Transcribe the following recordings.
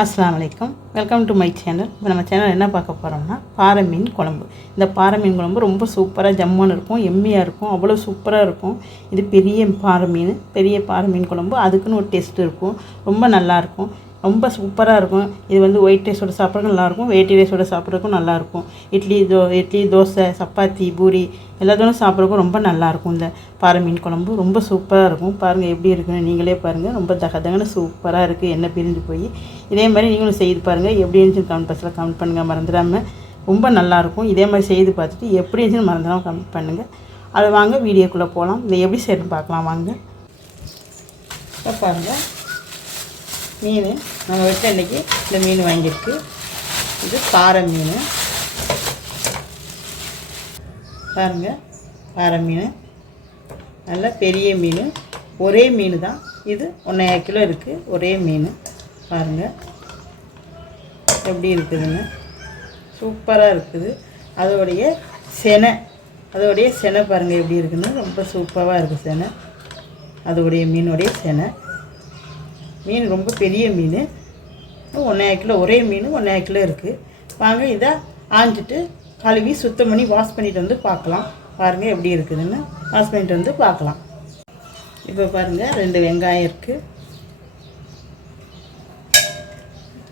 அஸ்லாம் வலைக்கம் welcome to my channel இப்போ நம்ம சேனல் என்ன பார்க்க போகிறோம்னா பாறை மீன் குழம்பு. இந்த பாறை மீன் குழம்பு ரொம்ப சூப்பராக ஜம்முன்னு இருக்கும் எம்மியாக இருக்கும் அவ்வளோ சூப்பராக இருக்கும். இது பெரிய பாறை மீன் பெரிய பாறை மீன் குழம்பு. அதுக்குன்னு ஒரு டேஸ்ட் இருக்கும். ரொம்ப நல்லாயிருக்கும் ரொம்ப சூப்பராக இருக்கும். இது வந்து ஒயிட் ரைஸோட சாப்பிட்றதுக்கும் நல்லாயிருக்கும். வெயிட்டி ரைஸோட சாப்பிட்றதுக்கும் நல்லாயிருக்கும். இட்லி தோ இட்லி தோசை சப்பாத்தி பூரி எல்லாத்தோடும் சாப்பிட்றதுக்கும் ரொம்ப நல்லாயிருக்கும். இந்த பாறை மீன் குழம்பு ரொம்ப சூப்பராக இருக்கும். பாருங்கள் எப்படி இருக்குன்னு நீங்களே பாருங்கள் ரொம்ப தகதகன்னு சூப்பராக இருக்குது எண்ணெய் பிரிஞ்சு போய். இதே மாதிரி நீங்களும் செய்து பாருங்கள் எப்படி இருந்துச்சு கமெண்ட் பாக்ஸில் கமெண்ட் பண்ணுங்கள் மறந்துடாமல் ரொம்ப நல்லாயிருக்கும். இதே மாதிரி செய்து பார்த்துட்டு எப்படி இருந்துச்சுன்னு மறந்துடாமல் கமெண்ட் பண்ணுங்கள் அதை வாங்க வீடியோக்குள்ளே போகலாம் இதை எப்படி செய்யணும் பார்க்கலாம். வாங்க. பாருங்கள் மீன். நம்ம வீட்டில் இன்றைக்கி இந்த மீன் வாங்கியிருக்கு. இது பாறை மீன். பாருங்கள் பாறை மீன். நல்ல பெரிய மீன். ஒரே மீன் தான். இது ஒன்றரை கிலோ இருக்குது ஒரே மீன். பாருங்கள் எப்படி இருக்குதுன்னு. சூப்பராக இருக்குது. அதோடைய செனை. அதோடைய செனை பாருங்கள் எப்படி இருக்குதுன்னு ரொம்ப சூப்பராக இருக்குது செனை. அதோடைய மீனுடைய செனை. மீன் ரொம்ப பெரிய மீன். ஒன்றரை கிலோ ஒரே மீன் ஒன்றரை கிலோ இருக்குது வாங்க இதை ஆஞ்சிட்டு கழுவி சுத்தம் பண்ணி வாஷ் பண்ணிட்டு வந்து பார்க்கலாம். பாருங்கள் எப்படி இருக்குதுன்னு. வாஷ் பண்ணிட்டு வந்து பார்க்கலாம். இப்போ பாருங்கள் ரெண்டு வெங்காயம் இருக்குது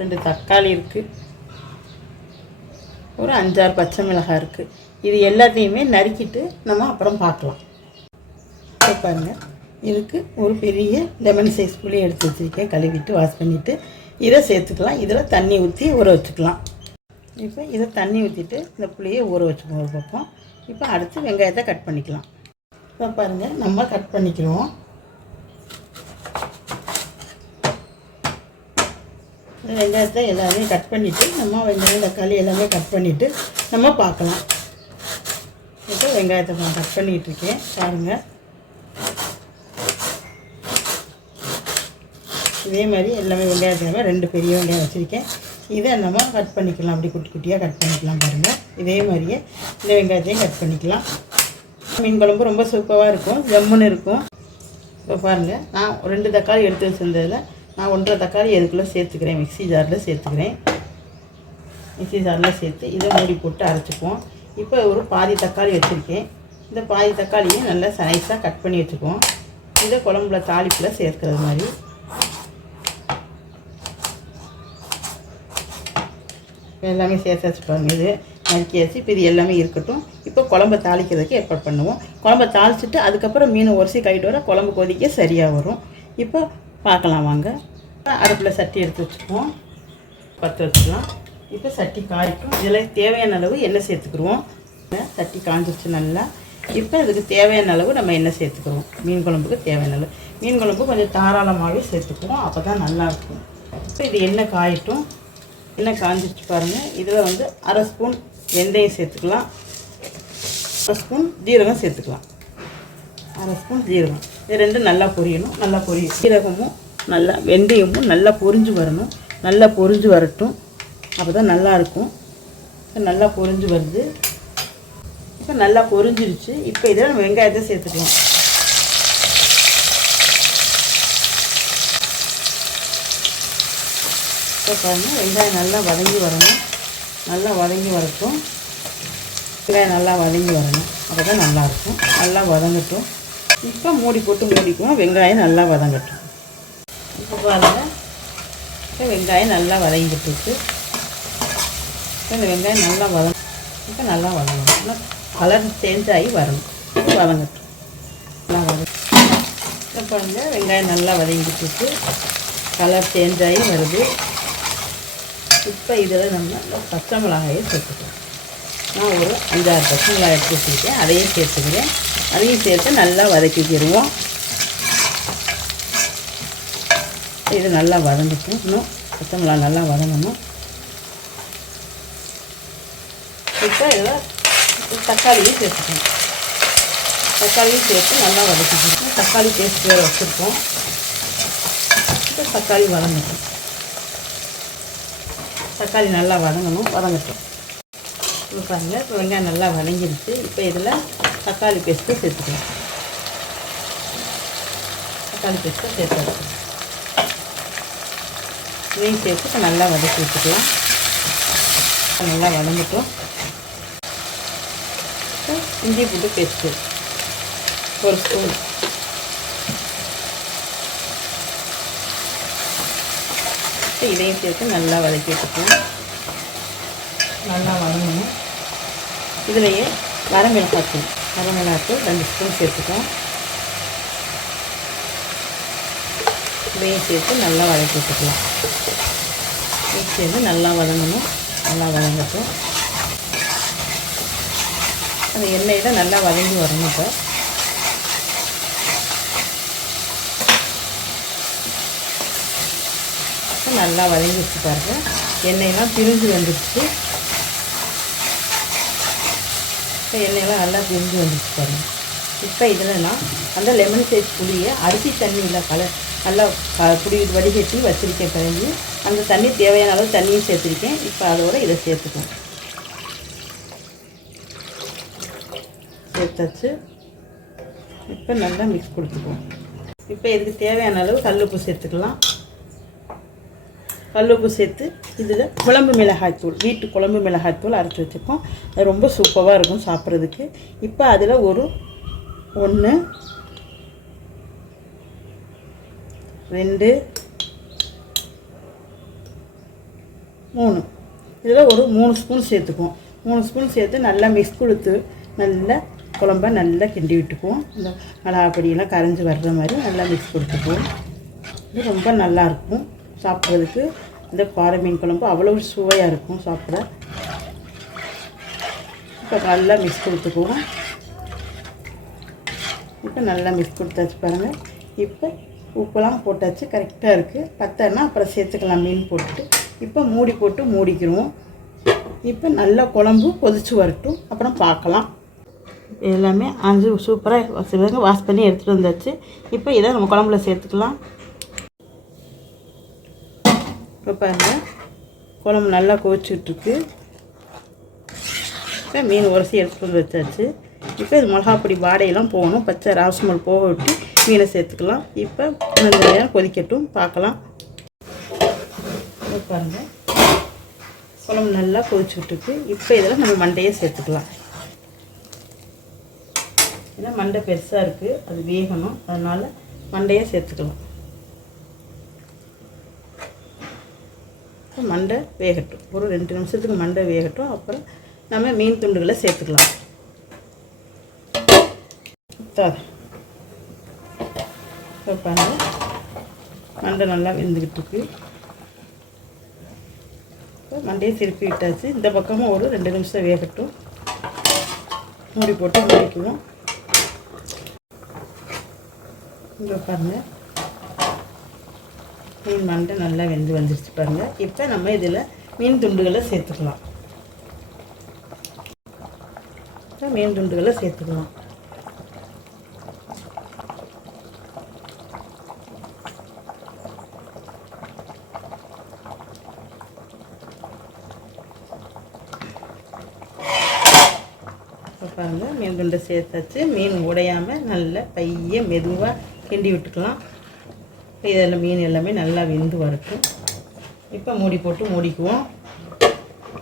ரெண்டு தக்காளி இருக்குது ஒரு அஞ்சாறு பச்சை மிளகாய் இருக்குது இது எல்லாத்தையுமே நறுக்கிட்டு நம்ம அப்புறம் பார்க்கலாம். இப்போ பாருங்கள் இதுக்கு ஒரு பெரிய லெமன் சைஸ் புளி எடுத்து வச்சுருக்கேன். கழுவிட்டு வாஷ் பண்ணிவிட்டு இதை சேர்த்துக்கலாம். இதில் தண்ணி ஊற்றி ஊற வச்சுக்கலாம். இப்போ இதை தண்ணி ஊற்றிட்டு இந்த புளியை ஊற வச்சுக்கோங்க ஒரு பக்கம். இப்போ அடுத்து வெங்காயத்தை கட் பண்ணிக்கலாம். இப்போ பாருங்கள் நம்ம கட் பண்ணிக்கிறோம். வெங்காயத்தை எல்லாமே கட் பண்ணிவிட்டு நம்ம வெங்காயம் தக்காளி எல்லாமே கட் பண்ணிவிட்டு நம்ம பார்க்கலாம். இப்போ வெங்காயத்தை நான் கட் பண்ணிகிட்டு இருக்கேன். பாருங்கள் இதே மாதிரி எல்லாமே வெங்காயத்தை ரெண்டு பெரிய வெங்காயம் வச்சுருக்கேன். இதை நம்ம கட் பண்ணிக்கலாம். அப்படி குட்டி குட்டியாக கட் பண்ணிக்கலாம் பாருங்கள் இதே மாதிரியே இந்த வெங்காயத்தையும் கட் பண்ணிக்கலாம். மீன் குழம்பு ரொம்ப சூப்பராக இருக்கும். ஜம்முன்னு இருக்கும். இப்போ பாருங்கள் நான் ரெண்டு தக்காளி எடுத்து வச்சிருந்ததில் நான் ஒன்றரை தக்காளி எதுக்குள்ளே சேர்த்துக்கிறேன்? மிக்ஸி ஜாரில் சேர்த்துக்கிறேன். மிக்ஸி ஜாரில் சேர்த்து இதை மூடி போட்டு அரைச்சிப்போம் இப்போ ஒரு பாதி தக்காளி வச்சுருக்கேன். இந்த பாதி தக்காளியும் நல்லா சைஸாக கட் பண்ணி வச்சுக்குவோம். இந்த குழம்புல தாளிப்பில் சேர்க்குறது மாதிரி. எல்லாமே சேர்த்து வச்சுப்பாங்க இது. நறுக்கியாச்சு இப்போ இது எல்லாமே இருக்கட்டும். இப்போ குழம்ப தாளிக்கிறதுக்கு ஏற்பாடு பண்ணுவோம். குழம்ப தாளிச்சிட்டு அதுக்கப்புறம் மீன் உரசி கைட்டு வர குழம்பு கொதிக்க சரியாக வரும். இப்போ பார்க்கலாம் வாங்க. அடுப்பில் சட்டி எடுத்து வச்சுக்குவோம். பற்ற வச்சுக்கலாம். இப்போ சட்டி காய்க்கும். இதில் தேவையான அளவு எண்ணெய் சேர்த்துக்குருவோம் சட்டி காஞ்சிருச்சு நல்லா. இப்போ இதுக்கு தேவையான அளவு நம்ம எண்ணெய் சேர்த்துக்குறோம். மீன் குழம்புக்கு தேவையான அளவு. மீன் குழம்பு கொஞ்சம் தாராளமாகவே சேர்த்துக்குவோம். அப்போ தான் நல்லாயிருக்கும் இப்போ இது எண்ணெய் காயட்டும். என்ன காஞ்சிச்சு பாருங்கள் இதில் வந்து அரை ஸ்பூன் வெந்தயம் சேர்த்துக்கலாம். அரை ஸ்பூன் ஜீரகம் சேர்த்துக்கலாம். அரை ஸ்பூன் ஜீரகம். இது ரெண்டும் நல்லா பொரியணும். நல்லா பொரியும் ஜீரகமும் நல்லா வெந்தயமும் நல்லா பொரிஞ்சு வரணும். நல்லா பொரிஞ்சு வரட்டும். அப்போ தான் நல்லாயிருக்கும் இப்போ நல்லா பொரிஞ்சு வருது. இப்போ நல்லா பொரிஞ்சிருச்சு. இப்போ இதில் நம்ம வெங்காயத்தை சேர்த்துக்கலாம். இப்போ பாருங்கள் வெங்காயம் நல்லா வதங்கி வரணும். நல்லா வதங்கி வரட்டும். வெங்காயம் நல்லா வதங்கி வரணும். அப்போ தான் நல்லாயிருக்கும் நல்லா வதங்கட்டும். இப்போ மூடி போட்டு மூடிக்குவோம். வெங்காயம் நல்லா வதங்கட்டும். இப்போ பாருங்கள் இப்போ வெங்காயம் நல்லா வதங்கிட்டு இருக்கு. இப்போ இந்த வெங்காயம் நல்லா வதங்க இப்போ நல்லா வதங்கணும். நல்லா கலர் சேஞ்ச் ஆகி வரணும் இப்போ வதங்கட்டும். நல்லா வதங்க. இப்போ பாருங்கள் வெங்காயம் நல்லா வதங்கிட்டு இருக்கு. கலர் சேஞ்ச் ஆகி வருது. இப்போ இதில் நம்ம இந்த பச்சை மிளகாயை சேர்த்துக்கலாம். நான் ஒரு அஞ்சாறு பச்சை மிளகாய் எடுத்து வச்சுருக்கேன். அதையும் சேர்த்துக்கிறேன். அதையும் சேர்த்து நல்லா வதக்கிக்கிடுவோம் இது நல்லா வதங்கட்டும். இன்னும் பச்சை மிளகா நல்லா வதங்கணும். இப்போ இதில் தக்காளியும் சேர்த்துக்கணும் தக்காளியும் சேர்த்து நல்லா வதக்கிக்கிட்டோம் தக்காளி பேஸ்ட் வேறு வச்சுருக்கோம். இப்போ தக்காளி வதங்கட்டும். தக்காளி நல்லா வதங்கணும். வதங்கட்டும். இப்போ பாருங்கள் இப்போ வெங்காயம் நல்லா வதங்கிடுச்சு இப்போ இதில் தக்காளி பேஸ்ட்டு சேர்த்துக்கலாம். தக்காளி பேஸ்ட்டை சேர்த்து இதையும் சேர்த்து இப்போ நல்லா வதக்கி வச்சுக்கலாம். நல்லா வதங்கட்டும். இஞ்சி போட்டு பேஸ்ட்டு ஒரு ஸ்பூன் இப்ப இதையும் சேர்த்து நல்லா வதக்கிட்டுருக்கோம் நல்லா வதங்கணும். இதுலேயே வரமிளகாத்தூள் வரமிளகாத்தூள் ரெண்டு ஸ்பூன் சேர்த்துக்கோம். இதையும் சேர்த்து நல்லா வதக்கி வச்சுக்கலாம் இது சேர்த்து நல்லா வதங்கணும். நல்லா வதங்கட்டும். அந்த எண்ணெயில் நல்லா வதங்கி வரணும் இப்போ. நல்லா வதங்கி வச்சு பாருங்க. எண்ணெயெல்லாம் பிரிஞ்சு வந்துடுச்சு. இப்போ எண்ணெயெல்லாம் நல்லா பிரிஞ்சு வந்துடுச்சு பாருங்க. இப்போ இதில் நான் அந்த லெமன் சைஸ் புளியை அரிசி தண்ணியில் கல நல்லா க- புளி வடிகட்டி வச்சிருக்கேன் பிறகு அந்த தண்ணி தேவையான அளவு தண்ணியும் சேர்த்துருக்கேன். இப்போ அதோட இதை சேர்த்துக்குவோம். சேர்த்தாச்சு. இப்போ நல்லா மிக்ஸ் கொடுத்துக்குவோம். இப்போ இதுக்கு தேவையான அளவு கல்லுப்பு சேர்த்துக்கலாம். கல்லுப்பு சேர்த்து இதில் குழம்பு மிளகாய்த்தூள் வீட்டு குழம்பு மிளகாய்த்தூள் அரைச்சி வச்சுருக்கோம் அது ரொம்ப சூப்பராக இருக்கும் சாப்பிட்றதுக்கு. இப்போ அதில் ஒரு ஒன்று ரெண்டு மூணு. இதில் ஒரு மூணு ஸ்பூன் சேர்த்துக்குவோம். மூணு ஸ்பூன் சேர்த்து நல்லா மிக்ஸ் கொடுத்து நல்லா குழம்ப நல்லா கிண்டி விட்டுக்குவோம். இந்த மிளகா பொடியெல்லாம் கரைஞ்சி வர்ற மாதிரி நல்லா மிக்ஸ் கொடுத்துக்குவோம். இது ரொம்ப நல்லா இருக்கும் சாப்பிட்றதுக்கு. இந்த பாறை மீன் குழம்பு அவ்வளோ சுவையாக இருக்கும் சாப்பிட. இப்போ நல்லா மிக்ஸ் கொடுத்துக்குவோம். இப்போ நல்லா மிக்ஸ் கொடுத்தாச்சு பாருங்கள் இப்போ உப்பெல்லாம் போட்டாச்சு கரெக்டாக இருக்குது பத்தனா அப்புறம் சேர்த்துக்கலாம் மீன் போட்டுட்டு. இப்போ மூடி போட்டு மூடிக்கிடுவோம் இப்போ நல்லா குழம்பு கொதிச்சு வரட்டும். அப்புறம் பார்க்கலாம். எல்லாமே அஞ்சு சூப்பராக வாஷ் பண்ணி எடுத்துகிட்டு வந்தாச்சு. இப்போ இதை நம்ம குழம்புல சேர்த்துக்கலாம். இப்போ பாருங்கள் குழம்பு நல்லா கொதிச்சுட்ருக்கு. இப்போ மீன் உரசி எடுத்துகிட்டு வந்து வச்சாச்சு. இப்போ இது மிளகாப்பொடி வாடையெல்லாம் போகணும். பச்சை ராஸ்மல் போக விட்டு மீனை சேர்த்துக்கலாம். இப்போ கொஞ்ச நேரம் கொதிக்கட்டும். பார்க்கலாம். இப்போ பாருங்கள் குழம்பு நல்லா கொதிச்சுட்ருக்கு. இப்போ இதில் நம்ம மண்டையை சேர்த்துக்கலாம். ஏன்னா மண்டை பெருசாக இருக்குது அது வேகணும். அதனால் மண்டையை சேர்த்துக்கலாம். மண்டை வேகட்டும். ஒரு ரெண்டு நிமிஷத்துக்கு மண்டை வேகட்டும். அப்புறம் நம்ம மீன் துண்டுகளை சேர்த்துக்கலாம். பாருங்கள் மண்டை நல்லா வெந்துக்கிட்டு இருக்கு. இப்போ மண்டையை திருப்பி விட்டாச்சு. இந்த பக்கமும் ஒரு ரெண்டு நிமிஷம் வேகட்டும். மூடி போட்டு முடிக்குவோம். இங்கே பாருங்கள் மீன் மண்டை நல்லா வெந்து வந்துருச்சு பாருங்கள் இப்போ நம்ம இதில் மீன் துண்டுகளை சேர்த்துக்கலாம். இப்போ மீன் துண்டுகளை சேர்த்துக்கலாம். பாருங்கள் மீன் துண்டை சேர்த்தாச்சு. மீன் உடையாமல் நல்லா பைய மெதுவாக கிண்டி விட்டுக்கலாம். இப்போ இதில் மீன் எல்லாமே நல்லா வெந்து வரட்டும். இப்போ மூடி போட்டு மூடிக்குவோம்.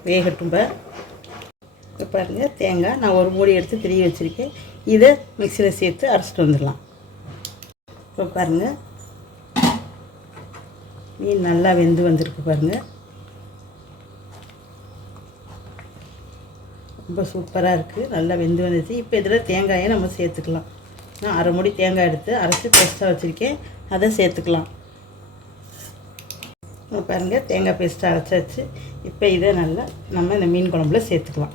வேகட்டும் இப்போ. இப்போ பாருங்கள் தேங்காய். நான் ஒரு மூடி எடுத்து திரிய வச்சுருக்கேன். இதை மிக்சியில் சேர்த்து அரைச்சிட்டு வந்துடலாம். இப்போ பாருங்கள் மீன் நல்லா வெந்து வந்திருக்கு பாருங்கள் ரொம்ப சூப்பராக இருக்குது நல்லா வெந்து வந்துச்சு. இப்போ இதில் தேங்காயை நம்ம சேர்த்துக்கலாம். நான் அரை மூடி தேங்காய் எடுத்து அரைச்சி பேஸ்ட்டாக வச்சுருக்கேன். அதை சேர்த்துக்கலாம். பாருங்கள் தேங்காய் பேஸ்ட்டாக அரைச்சாச்சு இப்போ இதை நல்லா நம்ம இந்த மீன் குழம்புல சேர்த்துக்கலாம்.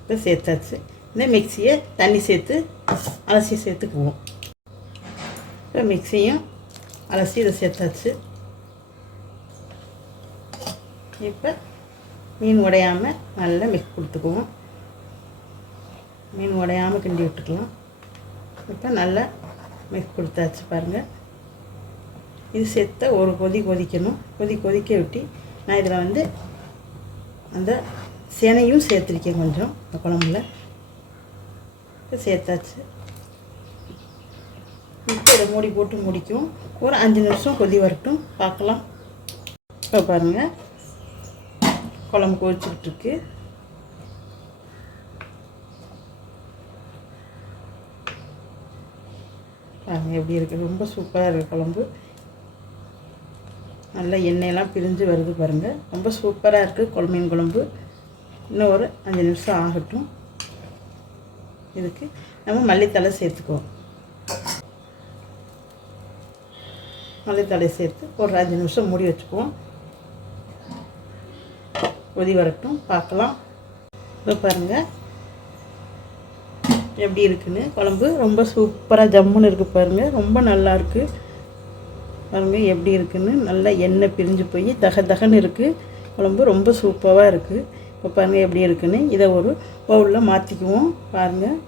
இப்போ சேர்த்தாச்சு. இந்த மிக்சியை தண்ணி சேர்த்து அலசி சேர்த்துக்குவோம். இப்போ மிக்சியும் அலசி இதை சேர்த்தாச்சு. இப்போ மீன் உடையாமல் நல்லா மிக்ஸ் கொடுத்துக்குவோம். மீன் உடையாமல் கிண்டி விட்டுக்கலாம். இப்போ நல்லா மிக்ஸ் கொடுத்தாச்சு பாருங்கள் இது செத்த ஒரு கொதி கொதிக்கணும். கொதி கொதிக்க விட்டு நான் இதில் வந்து அந்த சேனையும் சேர்த்துருக்கேன் கொஞ்சம் இந்த குழம்புல. இப்போ சேர்த்தாச்சு. இப்போ இதை மூடி போட்டு முடிக்கும். ஒரு அஞ்சு நிமிஷம் கொதி வரட்டும். பார்க்கலாம் இப்போ பாருங்கள் குழம்பு கொதிச்சுக்கிட்டு இருக்குது பாருங்க எப்படி இருக்குது ரொம்ப சூப்பராக இருக்குது குழம்பு. நல்லா எண்ணெயெல்லாம் பிரிஞ்சு வருது பாருங்கள் ரொம்ப சூப்பராக இருக்குது குழம்பீன் குழம்பு. இன்னும் ஒரு அஞ்சு நிமிஷம் ஆகட்டும். இதுக்கு நம்ம மல்லித்தலை சேர்த்துக்குவோம். மல்லித்தலை சேர்த்து ஒரு அஞ்சு நிமிஷம் மூடி வச்சுக்குவோம். கொதி வரட்டும். பார்க்கலாம். இப்போ பாருங்கள் எப்படி இருக்குன்னு? குழம்பு ரொம்ப சூப்பராக ஜம்முன்னு இருக்குது பாருங்கள் ரொம்ப நல்லாயிருக்கு பாருங்கள் எப்படி இருக்குன்னு? நல்லா எண்ணெய் பிரிஞ்சு போய் தக தகன்னு இருக்குது குழம்பு ரொம்ப சூப்பராக இருக்குது இப்போ பாருங்கள் எப்படி இருக்குன்னு? இதை ஒரு பவுலில் மாற்றிக்குவோம் பாருங்கள்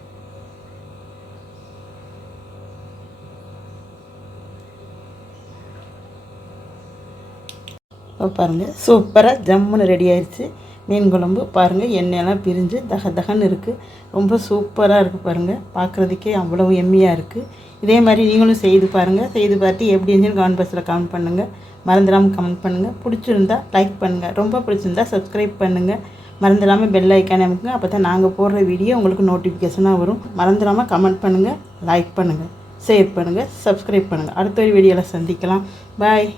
பாருங்கள் சூப்பராக ஜம்முன்னு ரெடி ஆயிடுச்சு மீன் குழம்பு பாருங்கள் எண்ணெயெல்லாம் பிரிஞ்சு தக தகன்னு இருக்குது ரொம்ப சூப்பராக இருக்குது பாருங்கள் பார்க்குறதுக்கே அவ்வளோ எம்மியாக இருக்குது இதே மாதிரி நீங்களும் செய்து பாருங்கள் செய்து பார்த்து எப்படி இருந்துச்சு கமெண்ட் பாக்ஸில் கமெண்ட் பண்ணுங்கள் மறந்துடாமல் கமெண்ட் பண்ணுங்கள் பிடிச்சிருந்தா லைக் பண்ணுங்கள் ரொம்ப பிடிச்சிருந்தா சப்ஸ்கிரைப் பண்ணுங்கள் மறந்துடாமல் பெல் ஐக்கானே அமைக்குங்க. அப்போ தான் நாங்கள் போடுற வீடியோ உங்களுக்கு நோட்டிஃபிகேஷனாக வரும். மறந்துடாமல் கமெண்ட் பண்ணுங்கள் லைக் பண்ணுங்கள் ஷேர் பண்ணுங்கள் சப்ஸ்கிரைப் பண்ணுங்கள் அடுத்த ஒரு வீடியோவில் சந்திக்கலாம். பாய்